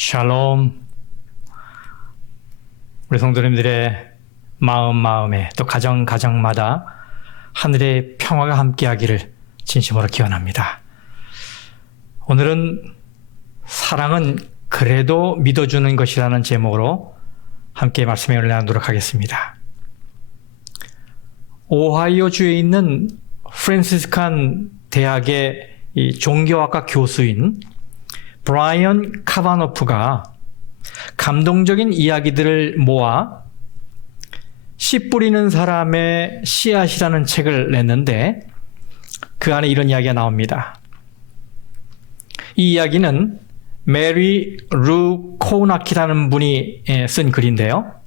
샬롬. 우리 성도님들의 마음에 또 가정마다 하늘의 평화가 함께하기를 진심으로 기원합니다. 오늘은 사랑은 그래도 믿어주는 것이라는 제목으로 함께 말씀을 나누도록 하겠습니다. 오하이오주에 있는 프랜시스칸 대학의 종교학과 교수인 브라이언 카바노프가 감동적인 이야기들을 모아 씨 뿌리는 사람의 씨앗이라는 책을 냈는데 그 안에 이런 이야기가 나옵니다. 이 이야기는 메리 루 코나키라는 분이 쓴 글인데요.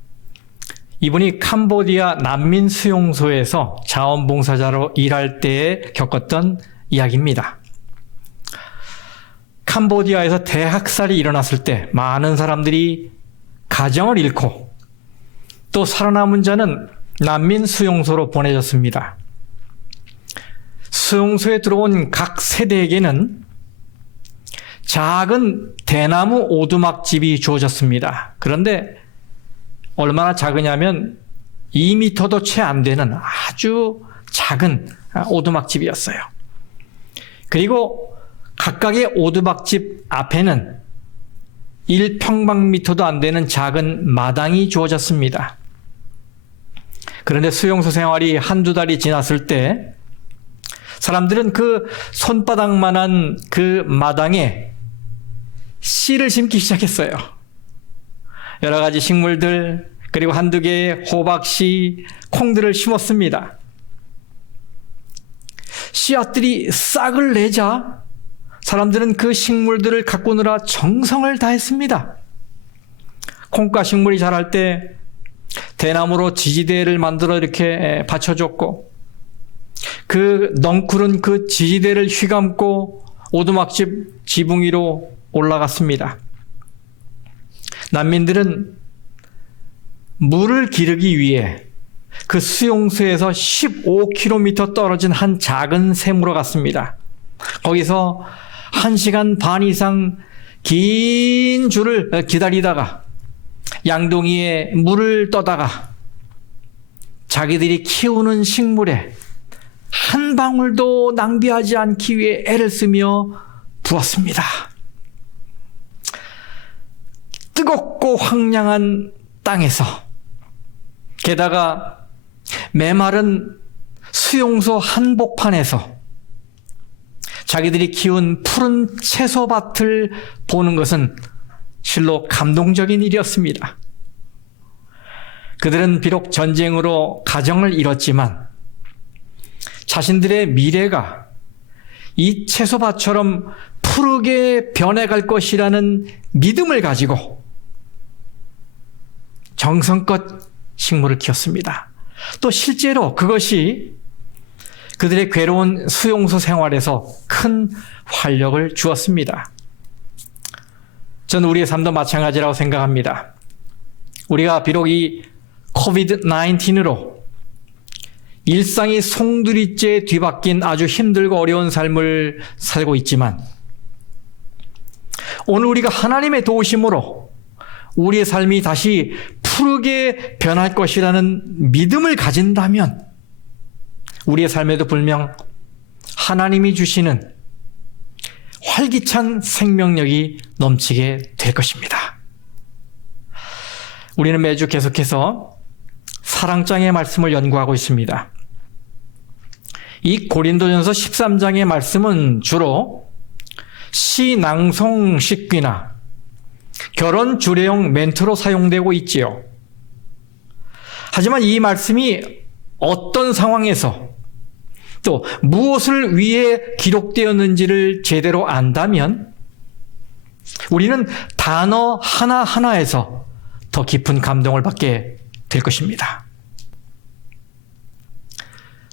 이분이 캄보디아 난민 수용소에서 자원봉사자로 일할 때에 겪었던 이야기입니다. 캄보디아에서 대학살이 일어났을 때 많은 사람들이 가정을 잃고 또 살아남은 자는 난민 수용소로 보내졌습니다. 수용소에 들어온 각 세대에게는 작은 대나무 오두막집이 주어졌습니다. 그런데 얼마나 작으냐면 2m도 채 안 되는 아주 작은 오두막집이었어요. 그리고 각각의 오두막집 앞에는 1평방미터도 안 되는 작은 마당이 주어졌습니다. 그런데 수용소 생활이 한두 달이 지났을 때 사람들은 그 손바닥만한 그 마당에 씨를 심기 시작했어요. 여러 가지 식물들 그리고 한두 개의 호박씨, 콩들을 심었습니다. 씨앗들이 싹을 내자 사람들은 그 식물들을 가꾸느라 정성을 다했습니다. 콩과 식물이 자랄 때 대나무로 지지대를 만들어 이렇게 받쳐줬고 그 넝쿨은 그 지지대를 휘감고 오두막집 지붕 위로 올라갔습니다. 난민들은 물을 기르기 위해 그 수용소에서 15km 떨어진 한 작은 샘으로 갔습니다. 거기서 1시간 반 이상 긴 줄을 기다리다가 양동이에 물을 떠다가 자기들이 키우는 식물에 한 방울도 낭비하지 않기 위해 애를 쓰며 부었습니다. 뜨겁고 황량한 땅에서 게다가 메마른 수용소 한복판에서 자기들이 키운 푸른 채소밭을 보는 것은 실로 감동적인 일이었습니다. 그들은 비록 전쟁으로 가정을 잃었지만 자신들의 미래가 이 채소밭처럼 푸르게 변해갈 것이라는 믿음을 가지고 정성껏 식물을 키웠습니다. 또 실제로 그것이 그들의 괴로운 수용소 생활에서 큰 활력을 주었습니다. 저는 우리의 삶도 마찬가지라고 생각합니다. 우리가 비록 이 코비드-19으로 일상이 송두리째 뒤바뀐 아주 힘들고 어려운 삶을 살고 있지만 오늘 우리가 하나님의 도우심으로 우리의 삶이 다시 푸르게 변할 것이라는 믿음을 가진다면 우리의 삶에도 분명 하나님이 주시는 활기찬 생명력이 넘치게 될 것입니다. 우리는 매주 계속해서 사랑장의 말씀을 연구하고 있습니다. 이 고린도전서 13장의 말씀은 주로 시낭송식귀나 결혼 주례용 멘트로 사용되고 있지요. 하지만 이 말씀이 어떤 상황에서 또 무엇을 위해 기록되었는지를 제대로 안다면 우리는 단어 하나하나에서 더 깊은 감동을 받게 될 것입니다.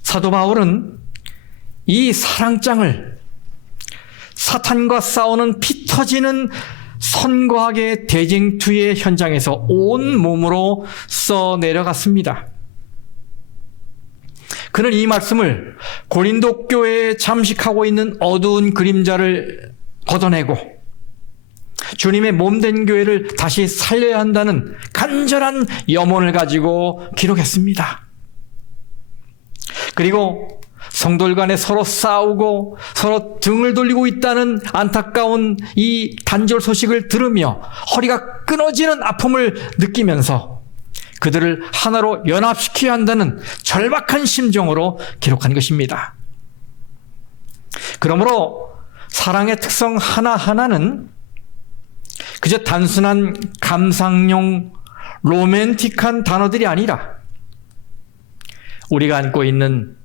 사도 바울은 이 사랑장을 사탄과 싸우는 피 터지는 선과학의 대쟁투의 현장에서 온 몸으로 써 내려갔습니다. 그는 이 말씀을 고린도 교회에 잠식하고 있는 어두운 그림자를 걷어내고 주님의 몸된 교회를 다시 살려야 한다는 간절한 염원을 가지고 기록했습니다. 그리고 성도들 간에 서로 싸우고 서로 등을 돌리고 있다는 안타까운 이 단절 소식을 들으며 허리가 끊어지는 아픔을 느끼면서 그들을 하나로 연합시켜야 한다는 절박한 심정으로 기록한 것입니다. 그러므로 사랑의 특성 하나하나는 그저 단순한 감상용 로맨틱한 단어들이 아니라 우리가 안고 있는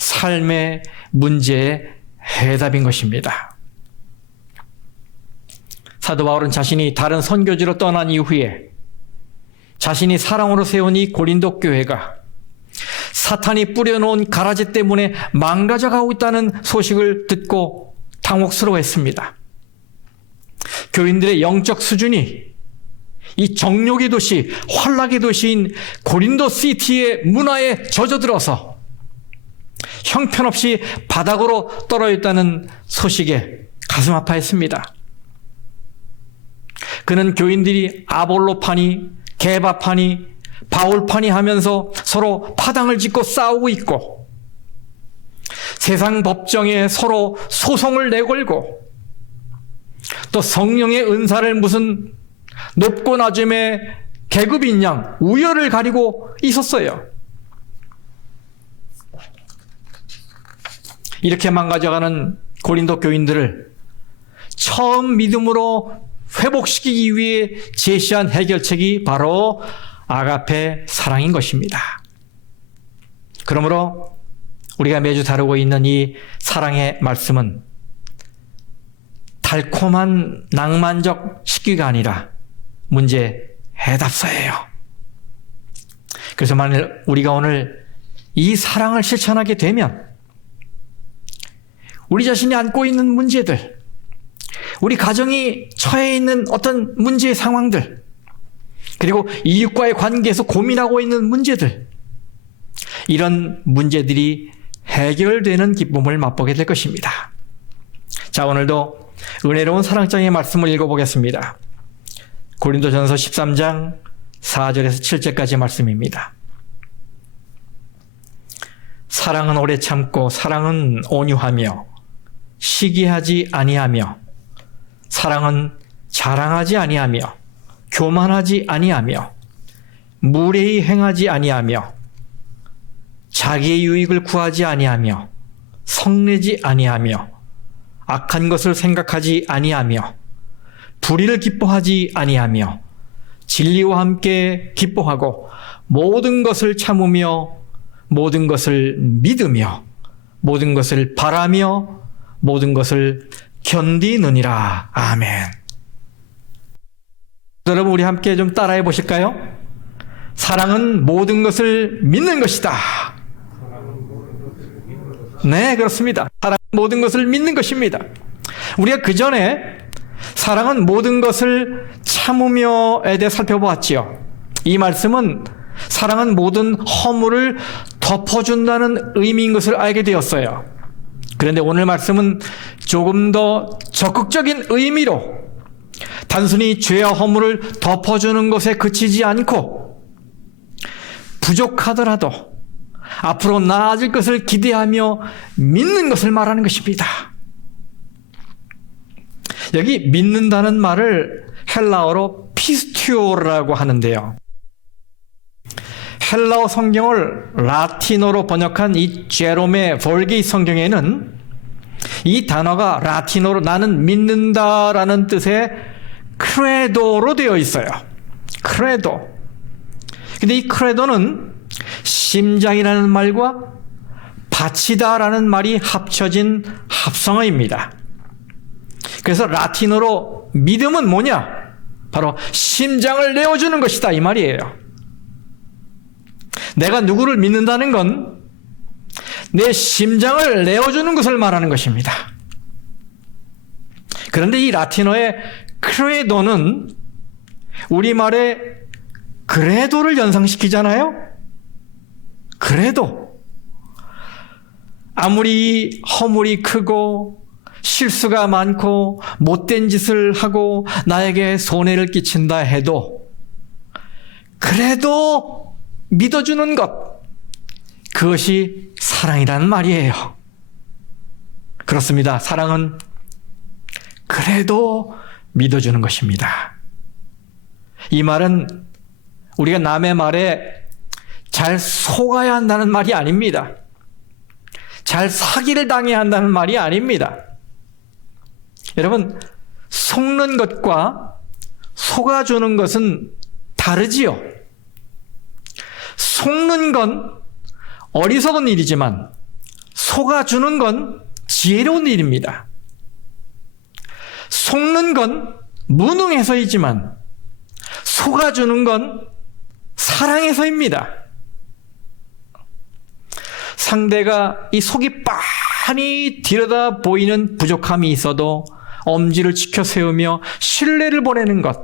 삶의 문제의 해답인 것입니다. 사도 바울은 자신이 다른 선교지로 떠난 이후에 자신이 사랑으로 세운 이 고린도 교회가 사탄이 뿌려놓은 가라지 때문에 망가져가고 있다는 소식을 듣고 당혹스러워했습니다. 교인들의 영적 수준이 이 정욕의 도시, 환락의 도시인 고린도 시티의 문화에 젖어들어서 형편없이 바닥으로 떨어져 있다는 소식에 가슴 아파했습니다. 그는 교인들이 아볼로파니, 게바파니, 바울파니 하면서 서로 파당을 짓고 싸우고 있고 세상 법정에 서로 소송을 내걸고 또 성령의 은사를 무슨 높고 낮음의 계급인 양 우열을 가리고 있었어요. 이렇게 망가져가는 고린도 교인들을 처음 믿음으로 회복시키기 위해 제시한 해결책이 바로 아가페 사랑인 것입니다. 그러므로 우리가 매주 다루고 있는 이 사랑의 말씀은 달콤한 낭만적 식기가 아니라 문제 해답서예요. 그래서 만일 우리가 오늘 이 사랑을 실천하게 되면 우리 자신이 안고 있는 문제들, 우리 가정이 처해 있는 어떤 문제의 상황들, 그리고 이웃과의 관계에서 고민하고 있는 문제들, 이런 문제들이 해결되는 기쁨을 맛보게 될 것입니다. 자, 오늘도 은혜로운 사랑장의 말씀을 읽어보겠습니다. 고린도전서 13장 4절에서 7절까지 말씀입니다. 사랑은 오래 참고 사랑은 온유하며 시기하지 아니하며 사랑은 자랑하지 아니하며 교만하지 아니하며 무례히 행하지 아니하며 자기의 유익을 구하지 아니하며 성내지 아니하며 악한 것을 생각하지 아니하며 불의를 기뻐하지 아니하며 진리와 함께 기뻐하고 모든 것을 참으며 모든 것을 믿으며 모든 것을 바라며 모든 것을 견디느니라. 아멘. 여러분, 우리 함께 좀 따라해 보실까요? 사랑은 모든 것을 믿는 것이다. 네, 그렇습니다. 사랑은 모든 것을 믿는 것입니다. 우리가 그 전에 사랑은 모든 것을 참으며에 대해 살펴보았지요. 이 말씀은 사랑은 모든 허물을 덮어준다는 의미인 것을 알게 되었어요. 그런데 오늘 말씀은 조금 더 적극적인 의미로 단순히 죄와 허물을 덮어주는 것에 그치지 않고 부족하더라도 앞으로 나아질 것을 기대하며 믿는 것을 말하는 것입니다. 여기 믿는다는 말을 헬라어로 피스티오라고 하는데요. 헬라어 성경을 라틴어로 번역한 이 제롬의 볼게이 성경에는 이 단어가 라틴어로 나는 믿는다라는 뜻의 크레도로 되어 있어요. 크레도. 근데 이 크레도는 심장이라는 말과 바치다라는 말이 합쳐진 합성어입니다. 그래서 라틴어로 믿음은 뭐냐? 바로 심장을 내어주는 것이다, 이 말이에요. 내가 누구를 믿는다는 건 내 심장을 내어주는 것을 말하는 것입니다. 그런데 이 라틴어의 크레도는 우리말의 그래도를 연상시키잖아요. 그래도 아무리 허물이 크고 실수가 많고 못된 짓을 하고 나에게 손해를 끼친다 해도 그래도 믿어주는 것, 그것이 사랑이란 말이에요. 그렇습니다. 사랑은 그래도 믿어주는 것입니다. 이 말은 우리가 남의 말에 잘 속아야 한다는 말이 아닙니다. 잘 사기를 당해야 한다는 말이 아닙니다. 여러분, 속는 것과 속아주는 것은 다르지요. 속는 건 어리석은 일이지만 속아주는 건 지혜로운 일입니다. 속는 건 무능해서이지만 속아주는 건 사랑해서입니다. 상대가 이 속이 빤히 들여다 보이는 부족함이 있어도 엄지를 지켜 세우며 신뢰를 보내는 것,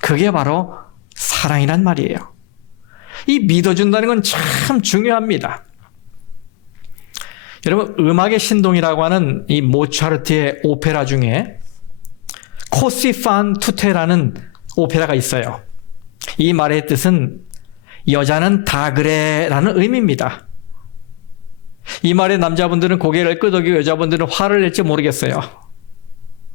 그게 바로 사랑이란 말이에요. 이 믿어준다는 건 참 중요합니다. 여러분, 음악의 신동이라고 하는 이 모차르트의 오페라 중에 코시 fan tute라는 오페라가 있어요. 이 말의 뜻은 여자는 다 그래라는 의미입니다. 이 말에 남자분들은 고개를 끄덕이고 여자분들은 화를 낼지 모르겠어요.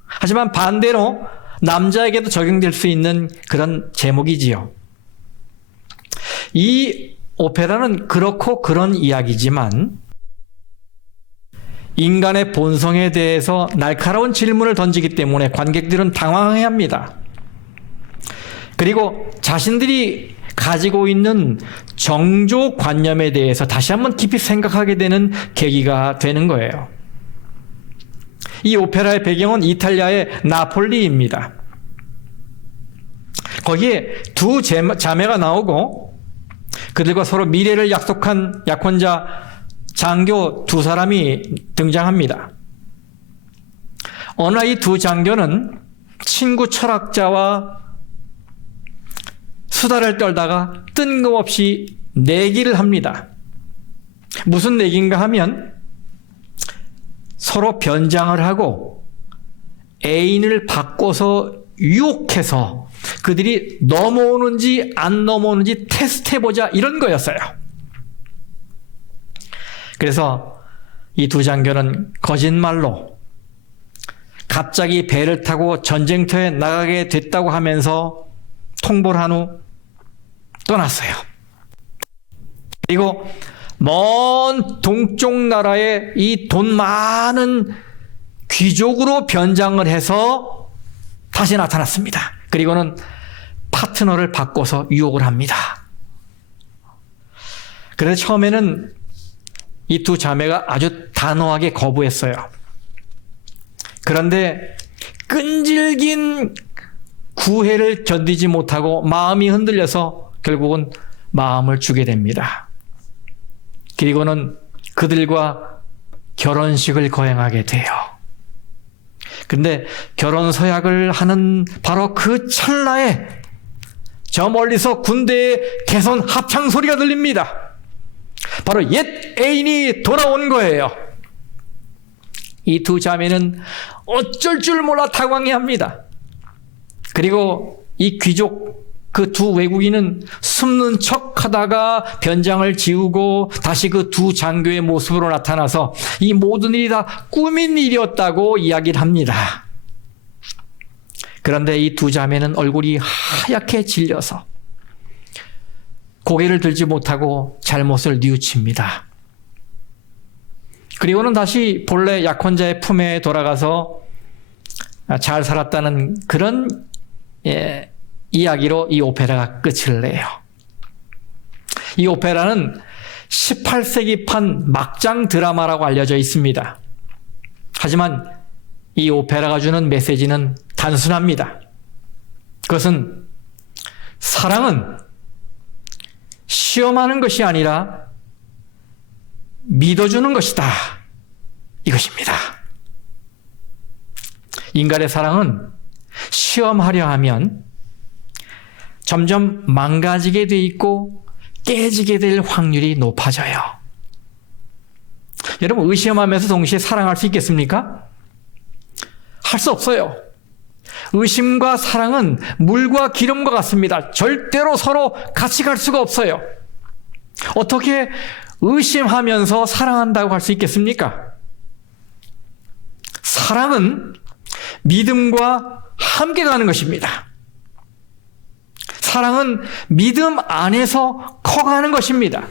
하지만 반대로 남자에게도 적용될 수 있는 그런 제목이지요. 이 오페라는 그렇고 그런 이야기지만 인간의 본성에 대해서 날카로운 질문을 던지기 때문에 관객들은 당황해합니다. 그리고 자신들이 가지고 있는 정조관념에 대해서 다시 한번 깊이 생각하게 되는 계기가 되는 거예요. 이 오페라의 배경은 이탈리아의 나폴리입니다. 거기에 두 자매가 나오고 그들과 서로 미래를 약속한 약혼자 장교 두 사람이 등장합니다. 어느 날 이 두 장교는 친구 철학자와 수다를 떨다가 뜬금없이 내기를 합니다. 무슨 내기인가 하면 서로 변장을 하고 애인을 바꿔서 유혹해서 그들이 넘어오는지 안 넘어오는지 테스트해보자, 이런 거였어요. 그래서 이 두 장교는 거짓말로 갑자기 배를 타고 전쟁터에 나가게 됐다고 하면서 통보를 한 후 떠났어요. 그리고 먼 동쪽 나라에 이 돈 많은 귀족으로 변장을 해서 다시 나타났습니다. 그리고는 파트너를 바꿔서 유혹을 합니다. 그래서 처음에는 이 두 자매가 아주 단호하게 거부했어요. 그런데 끈질긴 구애를 견디지 못하고 마음이 흔들려서 결국은 마음을 주게 됩니다. 그리고는 그들과 결혼식을 거행하게 돼요. 근데 결혼 서약을 하는 바로 그 찰나에 저 멀리서 군대의 개선 합창 소리가 들립니다. 바로 옛 애인이 돌아온 거예요. 이 두 자매는 어쩔 줄 몰라 당황해합니다. 그리고 이 귀족 그 두 외국인은 숨는 척 하다가 변장을 지우고 다시 그 두 장교의 모습으로 나타나서 이 모든 일이 다 꿈인 일이었다고 이야기를 합니다. 그런데 이 두 자매는 얼굴이 하얗게 질려서 고개를 들지 못하고 잘못을 뉘우칩니다. 그리고는 다시 본래 약혼자의 품에 돌아가서 잘 살았다는 그런 이야기로 이 오페라가 끝을 내요. 이 오페라는 18세기판 막장 드라마라고 알려져 있습니다. 하지만 이 오페라가 주는 메시지는 단순합니다. 그것은 사랑은 시험하는 것이 아니라 믿어주는 것이다, 이것입니다. 인간의 사랑은 시험하려 하면 점점 망가지게 돼 있고 깨지게 될 확률이 높아져요. 여러분, 의심하면서 동시에 사랑할 수 있겠습니까? 할 수 없어요. 의심과 사랑은 물과 기름과 같습니다. 절대로 서로 같이 갈 수가 없어요. 어떻게 의심하면서 사랑한다고 할 수 있겠습니까? 사랑은 믿음과 함께 가는 것입니다. 사랑은 믿음 안에서 커가는 것입니다.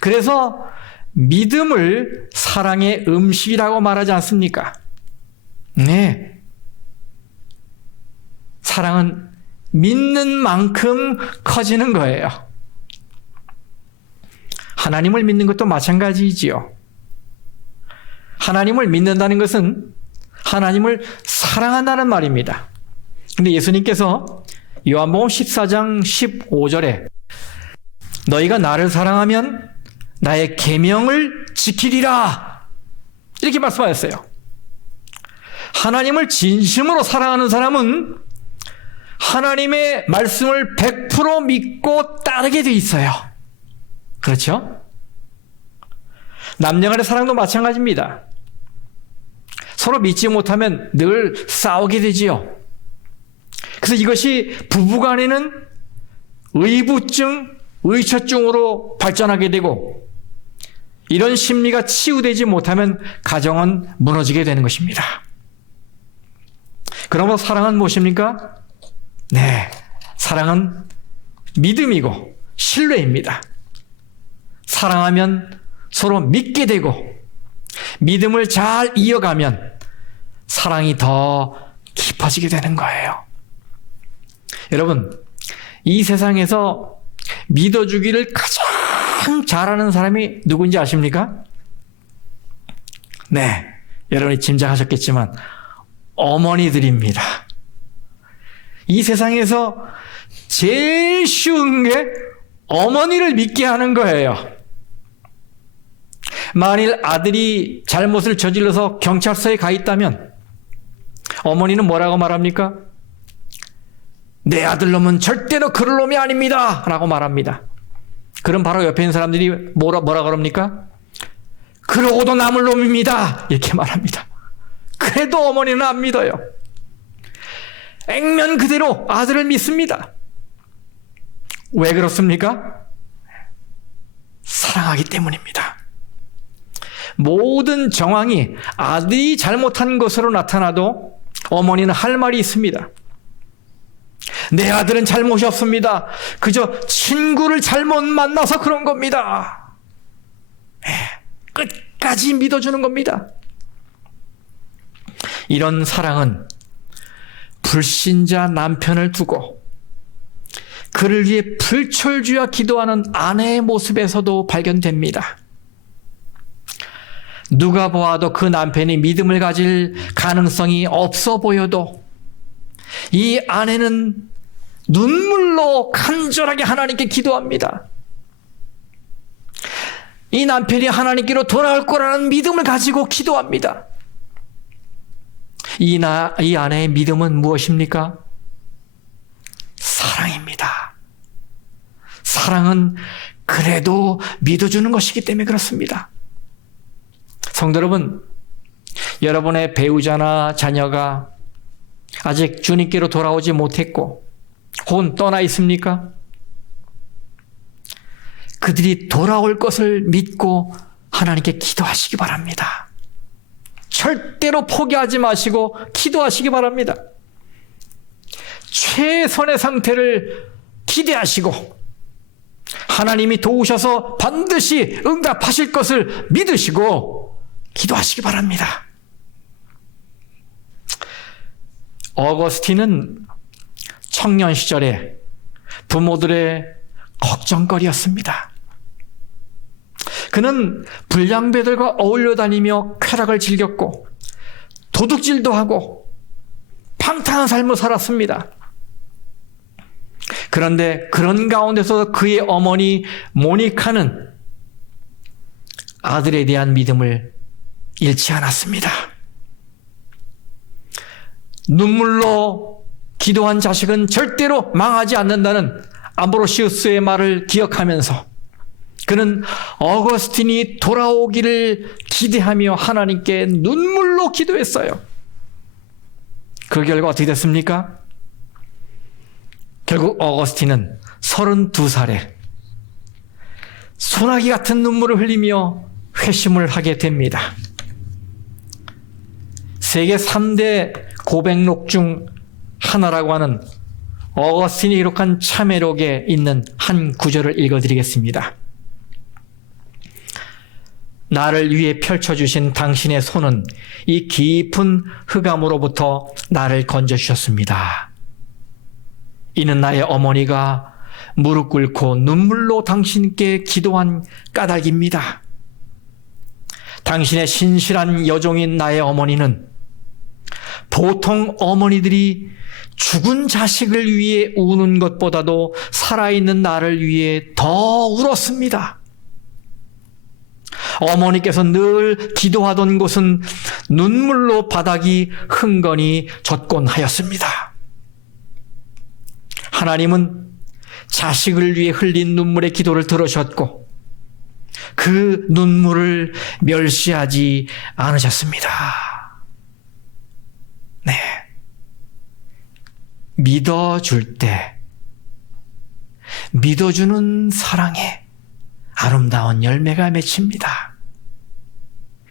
그래서 믿음을 사랑의 음식이라고 말하지 않습니까? 네. 사랑은 믿는 만큼 커지는 거예요. 하나님을 믿는 것도 마찬가지이지요. 하나님을 믿는다는 것은 하나님을 사랑한다는 말입니다. 근데 예수님께서 요한복음 14장 15절에 너희가 나를 사랑하면 나의 계명을 지키리라 이렇게 말씀하셨어요. 하나님을 진심으로 사랑하는 사람은 하나님의 말씀을 100% 믿고 따르게 돼 있어요. 그렇죠? 남녀간의 사랑도 마찬가지입니다. 서로 믿지 못하면 늘 싸우게 되지요. 그래서 이것이 부부간에는 의부증, 의처증으로 발전하게 되고 이런 심리가 치유되지 못하면 가정은 무너지게 되는 것입니다. 그러므로 사랑은 무엇입니까? 네, 사랑은 믿음이고 신뢰입니다. 사랑하면 서로 믿게 되고 믿음을 잘 이어가면 사랑이 더 깊어지게 되는 거예요. 여러분, 이 세상에서 믿어주기를 가장 잘하는 사람이 누군지 아십니까? 네, 여러분이 짐작하셨겠지만 어머니들입니다. 이 세상에서 제일 쉬운 게 어머니를 믿게 하는 거예요. 만일 아들이 잘못을 저질러서 경찰서에 가 있다면 어머니는 뭐라고 말합니까? 내 아들놈은 절대로 그럴 놈이 아닙니다 라고 말합니다. 그럼 바로 옆에 있는 사람들이 뭐라 그럽니까? 그러고도 남을 놈입니다 이렇게 말합니다. 그래도 어머니는 안 믿어요. 액면 그대로 아들을 믿습니다. 왜 그렇습니까? 사랑하기 때문입니다. 모든 정황이 아들이 잘못한 것으로 나타나도 어머니는 할 말이 있습니다. 내 아들은 잘못이 없습니다. 그저 친구를 잘못 만나서 그런 겁니다. 끝까지 믿어주는 겁니다. 이런 사랑은 불신자 남편을 두고 그를 위해 불철주야 기도하는 아내의 모습에서도 발견됩니다. 누가 보아도 그 남편이 믿음을 가질 가능성이 없어 보여도 이 아내는 눈물로 간절하게 하나님께 기도합니다. 이 남편이 하나님께로 돌아올 거라는 믿음을 가지고 기도합니다. 이 아내의 믿음은 무엇입니까? 사랑입니다. 사랑은 그래도 믿어주는 것이기 때문에 그렇습니다. 성도 여러분, 여러분의 배우자나 자녀가 아직 주님께로 돌아오지 못했고 혹은 떠나 있습니까? 그들이 돌아올 것을 믿고 하나님께 기도하시기 바랍니다. 절대로 포기하지 마시고 기도하시기 바랍니다. 최선의 상태를 기대하시고 하나님이 도우셔서 반드시 응답하실 것을 믿으시고 기도하시기 바랍니다. 어거스틴은 청년 시절에 부모들의 걱정거리였습니다. 그는 불량배들과 어울려 다니며 쾌락을 즐겼고 도둑질도 하고 방탕한 삶을 살았습니다. 그런데 그런 가운데서 그의 어머니 모니카는 아들에 대한 믿음을 잃지 않았습니다. 눈물로 기도한 자식은 절대로 망하지 않는다는 암브로시우스의 말을 기억하면서 그는 어거스틴이 돌아오기를 기대하며 하나님께 눈물로 기도했어요. 그 결과 어떻게 됐습니까? 결국 어거스틴은 32살에 소나기 같은 눈물을 흘리며 회심을 하게 됩니다. 세계 3대 고백록 중 하나라고 하는 어거스틴이 기록한 참회록에 있는 한 구절을 읽어드리겠습니다. 나를 위해 펼쳐주신 당신의 손은 이 깊은 흑암으로부터 나를 건져주셨습니다. 이는 나의 어머니가 무릎 꿇고 눈물로 당신께 기도한 까닭입니다. 당신의 신실한 여종인 나의 어머니는 보통 어머니들이 죽은 자식을 위해 우는 것보다도 살아있는 나를 위해 더 울었습니다. 어머니께서 늘 기도하던 곳은 눈물로 바닥이 흥건히 젖곤 하였습니다. 하나님은 자식을 위해 흘린 눈물의 기도를 들으셨고 그 눈물을 멸시하지 않으셨습니다. 네. 믿어줄 때 믿어주는 사랑에 아름다운 열매가 맺힙니다.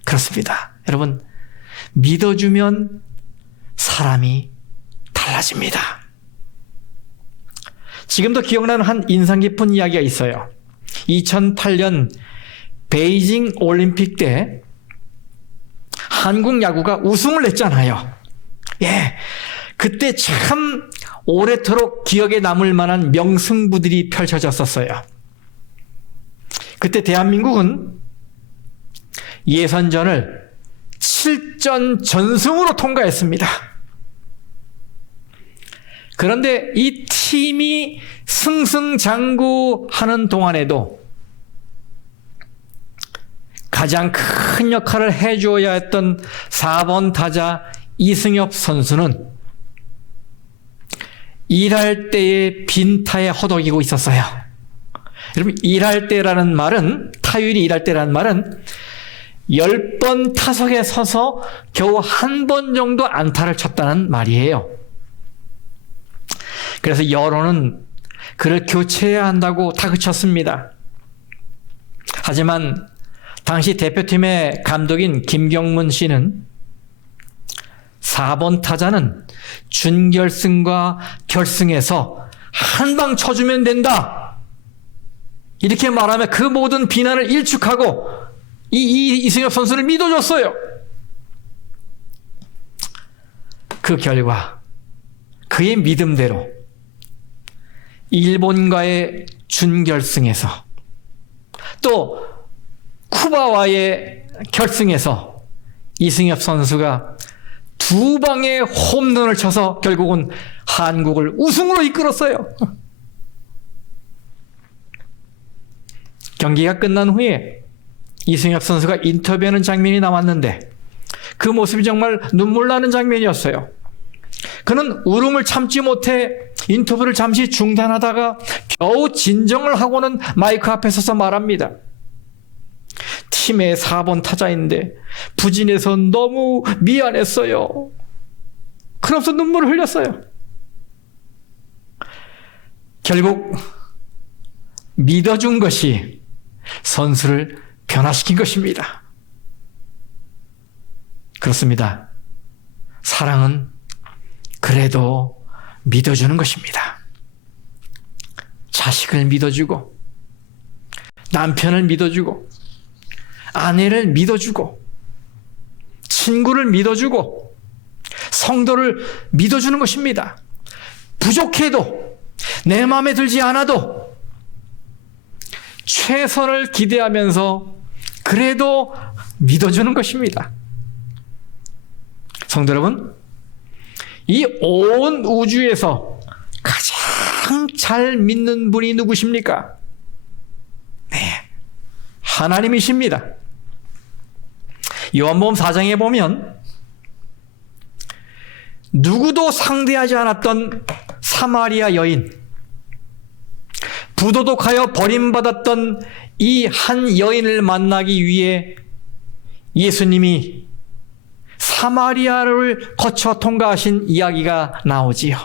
그렇습니다. 여러분, 믿어주면 사람이 달라집니다. 지금도 기억나는 한 인상 깊은 이야기가 있어요. 2008년 베이징 올림픽 때 한국 야구가 우승을 했잖아요. 예. 그때 참 오래도록 기억에 남을 만한 명승부들이 펼쳐졌었어요. 그때 대한민국은 예선전을 7전 전승으로 통과했습니다. 그런데 이 팀이 승승장구하는 동안에도 가장 큰 역할을 해줘야 했던 4번 타자 이승엽 선수는 일할 때의 빈타에 허덕이고 있었어요. 여러분, 일할 때라는 말은, 타율이 일할 때라는 말은 10번 타석에 서서 겨우 한 번 정도 안타를 쳤다는 말이에요. 그래서 여론은 그를 교체해야 한다고 다그쳤습니다. 하지만 당시 대표팀의 감독인 김경문 씨는 4번 타자는 준결승과 결승에서 한 방 쳐주면 된다, 이렇게 말하며 그 모든 비난을 일축하고 이승엽 선수를 믿어줬어요. 그 결과 그의 믿음대로 일본과의 준결승에서 또 쿠바와의 결승에서 이승엽 선수가 2방의 홈런을 쳐서 결국은 한국을 우승으로 이끌었어요. 경기가 끝난 후에 이승엽 선수가 인터뷰하는 장면이 나왔는데 그 모습이 정말 눈물 나는 장면이었어요. 그는 울음을 참지 못해 인터뷰를 잠시 중단하다가 겨우 진정을 하고는 마이크 앞에 서서 말합니다. 팀의 4번 타자인데 부진해서 너무 미안했어요. 그러면서 눈물을 흘렸어요. 결국 믿어준 것이 선수를 변화시킨 것입니다. 그렇습니다. 사랑은 그래도 믿어주는 것입니다. 자식을 믿어주고, 남편을 믿어주고, 아내를 믿어주고, 친구를 믿어주고, 성도를 믿어주는 것입니다. 부족해도, 내 마음에 들지 않아도 최선을 기대하면서 그래도 믿어주는 것입니다. 성도 여러분, 이 온 우주에서 가장 잘 믿는 분이 누구십니까? 네, 하나님이십니다. 요한복음 4장에 보면 누구도 상대하지 않았던 사마리아 여인, 부도덕하여 버림받았던 이 한 여인을 만나기 위해 예수님이 사마리아를 거쳐 통과하신 이야기가 나오지요.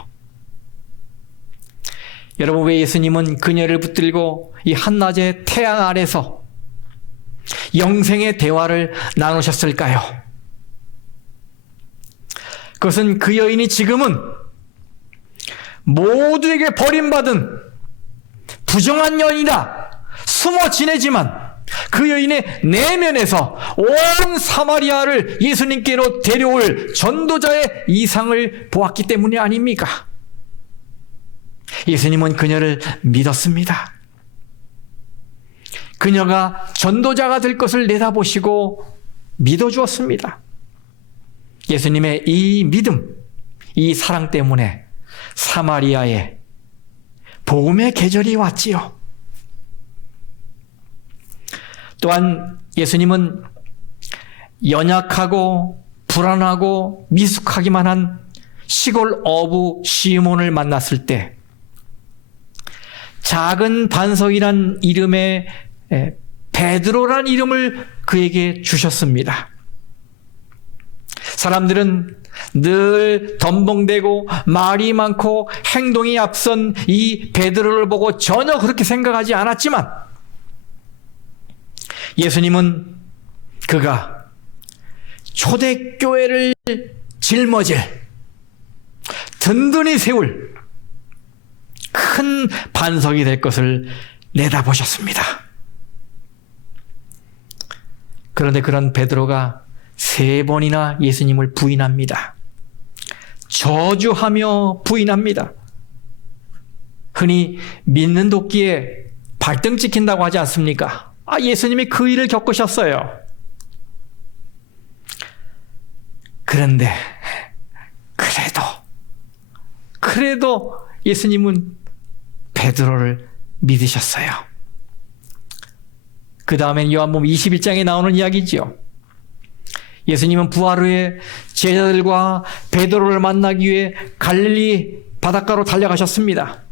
여러분, 왜 예수님은 그녀를 붙들고 이 한낮의 태양 아래서 영생의 대화를 나누셨을까요? 그것은 그 여인이 지금은 모두에게 버림받은 부정한 여인이라 숨어 지내지만 그 여인의 내면에서 온 사마리아를 예수님께로 데려올 전도자의 이상을 보았기 때문이 아닙니까? 예수님은 그녀를 믿었습니다. 그녀가 전도자가 될 것을 내다보시고 믿어주었습니다. 예수님의 이 믿음, 이 사랑 때문에 사마리아에 복음의 계절이 왔지요. 또한 예수님은 연약하고 불안하고 미숙하기만 한 시골 어부 시몬을 만났을 때 작은 반석이란 이름의 베드로란 이름을 그에게 주셨습니다. 사람들은 늘 덤벙대고 말이 많고 행동이 앞선 이 베드로를 보고 전혀 그렇게 생각하지 않았지만 예수님은 그가 초대교회를 짊어질 든든히 세울 큰 반석이 될 것을 내다보셨습니다. 그런데 그런 베드로가 3번이나 예수님을 부인합니다. 저주하며 부인합니다. 흔히 믿는 도끼에 발등 찍힌다고 하지 않습니까? 예수님이 그 일을 겪으셨어요. 그런데 그래도 예수님은 베드로를 믿으셨어요. 그 다음엔 요한복음 21장에 나오는 이야기지요. 예수님은 부활 후에 제자들과 베드로를 만나기 위해 갈릴리 바닷가로 달려가셨습니다.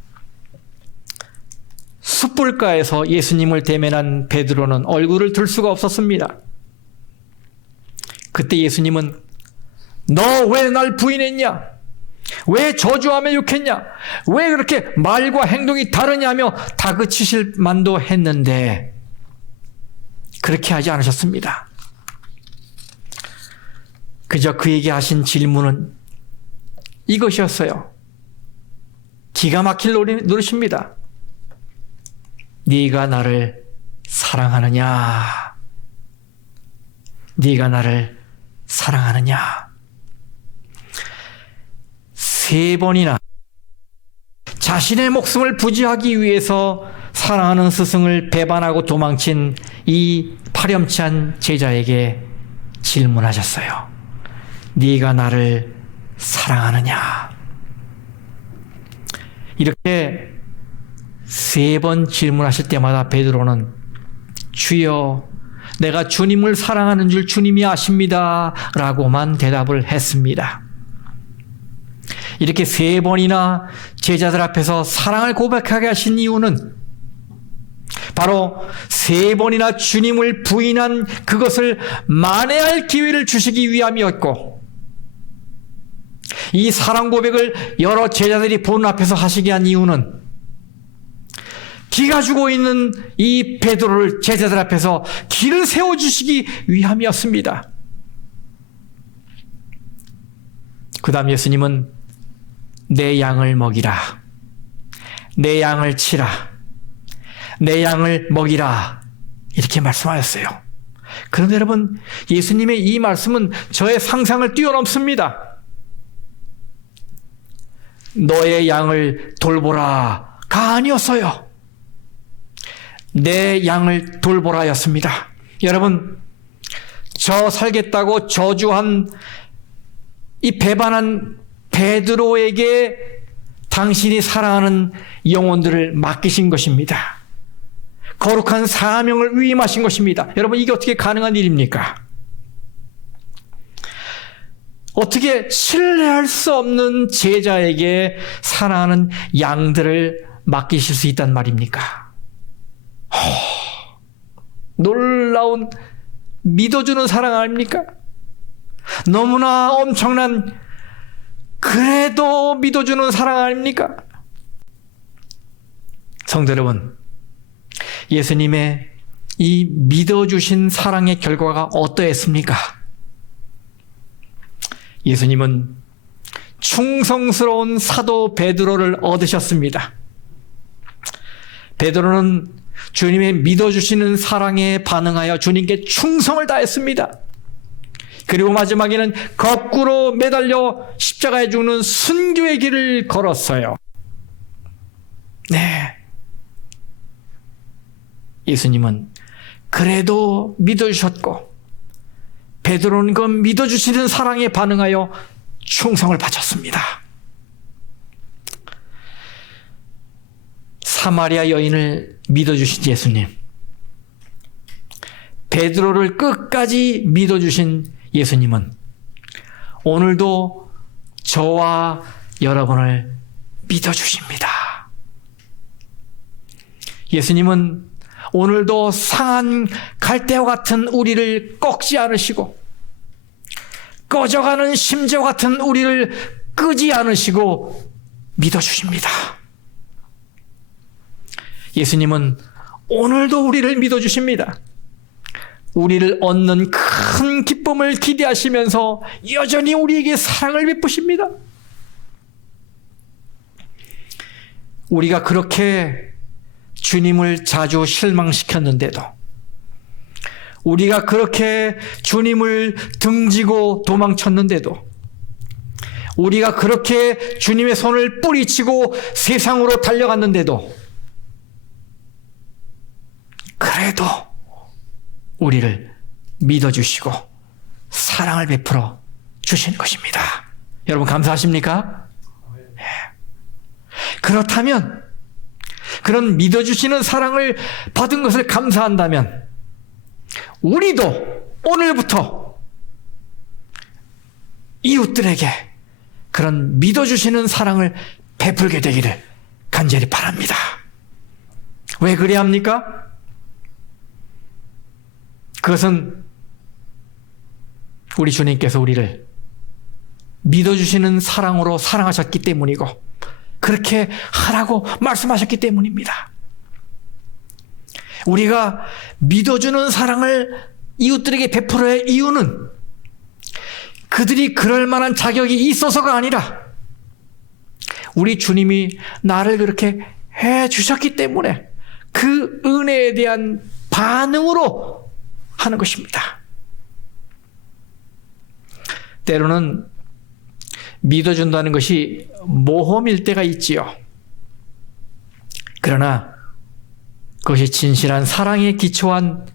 숯불가에서 예수님을 대면한 베드로는 얼굴을 들 수가 없었습니다. 그때 예수님은 너 왜 날 부인했냐? 왜 저주하며 욕했냐? 왜 그렇게 말과 행동이 다르냐며 다그치실 만도 했는데 그렇게 하지 않으셨습니다. 그저 그에게 하신 질문은 이것이었어요. 기가 막힐 노릇입니다. 네가 나를 사랑하느냐? 네가 나를 사랑하느냐? 3번이나 자신의 목숨을 부지하기 위해서 사랑하는 스승을 배반하고 도망친 이 파렴치한 제자에게 질문하셨어요. 네가 나를 사랑하느냐? 이렇게 3번 질문하실 때마다 베드로는 주여, 내가 주님을 사랑하는 줄 주님이 아십니다 라고만 대답을 했습니다. 이렇게 3번이나 제자들 앞에서 사랑을 고백하게 하신 이유는 바로 3번이나 주님을 부인한 그것을 만회할 기회를 주시기 위함이었고, 이 사랑 고백을 여러 제자들이 보는 앞에서 하시게 한 이유는 기가 죽어 있는 이 베드로를 제자들 앞에서 길을 세워주시기 위함이었습니다. 그 다음 예수님은 내 양을 먹이라, 내 양을 치라, 내 양을 먹이라 이렇게 말씀하셨어요. 그런데 여러분, 예수님의 이 말씀은 저의 상상을 뛰어넘습니다. 너의 양을 돌보라가 아니었어요. 내 양을 돌보라였습니다. 여러분, 저 살겠다고 저주한 이 배반한 베드로에게 당신이 사랑하는 영혼들을 맡기신 것입니다. 거룩한 사명을 위임하신 것입니다. 여러분, 이게 어떻게 가능한 일입니까? 어떻게 신뢰할 수 없는 제자에게 사랑하는 양들을 맡기실 수 있단 말입니까? 놀라운 믿어주는 사랑 아닙니까? 너무나 엄청난 그래도 믿어주는 사랑 아닙니까? 성도 여러분, 예수님의 이 믿어주신 사랑의 결과가 어떠했습니까? 예수님은 충성스러운 사도 베드로를 얻으셨습니다. 베드로는 주님의 믿어주시는 사랑에 반응하여 주님께 충성을 다했습니다. 그리고 마지막에는 거꾸로 매달려 십자가에 죽는 순교의 길을 걸었어요. 네. 예수님은 그래도 믿어주셨고 베드로는 그 믿어주시는 사랑에 반응하여 충성을 바쳤습니다. 사마리아 여인을 믿어주신 예수님, 베드로를 끝까지 믿어주신 예수님은 오늘도 저와 여러분을 믿어주십니다. 예수님은 오늘도 상한 갈대와 같은 우리를 꺾지 않으시고 꺼져가는 심지와 같은 우리를 끄지 않으시고 믿어주십니다. 예수님은 오늘도 우리를 믿어주십니다. 우리를 얻는 큰 기쁨을 기대하시면서 여전히 우리에게 사랑을 베푸십니다. 우리가 그렇게 주님을 자주 실망시켰는데도, 우리가 그렇게 주님을 등지고 도망쳤는데도, 우리가 그렇게 주님의 손을 뿌리치고 세상으로 달려갔는데도, 그래도 우리를 믿어주시고 사랑을 베풀어 주시는 것입니다. 여러분 감사하십니까? 네. 그렇다면, 그런 믿어주시는 사랑을 받은 것을 감사한다면 우리도 오늘부터 이웃들에게 그런 믿어주시는 사랑을 베풀게 되기를 간절히 바랍니다. 왜 그래야 합니까? 그것은 우리 주님께서 우리를 믿어주시는 사랑으로 사랑하셨기 때문이고 그렇게 하라고 말씀하셨기 때문입니다. 우리가 믿어주는 사랑을 이웃들에게 베풀어야 할 이유는 그들이 그럴 만한 자격이 있어서가 아니라 우리 주님이 나를 그렇게 해 주셨기 때문에 그 은혜에 대한 반응으로 하는 것입니다. 때로는 믿어준다는 것이 모험일 때가 있지요. 그러나 그것이 진실한 사랑에 기초한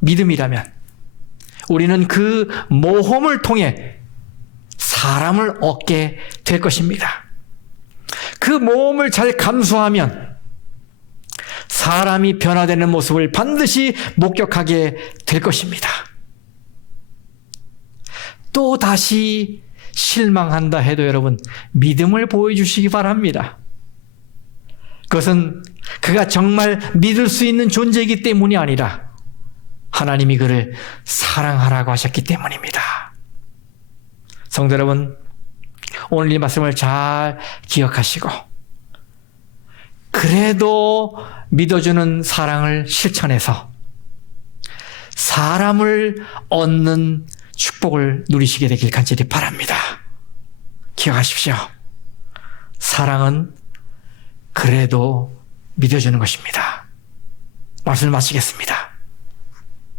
믿음이라면 우리는 그 모험을 통해 사람을 얻게 될 것입니다. 그 모험을 잘 감수하면 사람이 변화되는 모습을 반드시 목격하게 될 것입니다. 또 다시 실망한다 해도 여러분 믿음을 보여주시기 바랍니다. 그것은 그가 정말 믿을 수 있는 존재이기 때문이 아니라 하나님이 그를 사랑하라고 하셨기 때문입니다. 성도 여러분, 오늘 이 말씀을 잘 기억하시고 그래도 믿어주는 사랑을 실천해서 사람을 얻는 축복을 누리시게 되길 간절히 바랍니다. 기억하십시오. 사랑은 그래도 믿어주는 것입니다. 말씀을 마치겠습니다.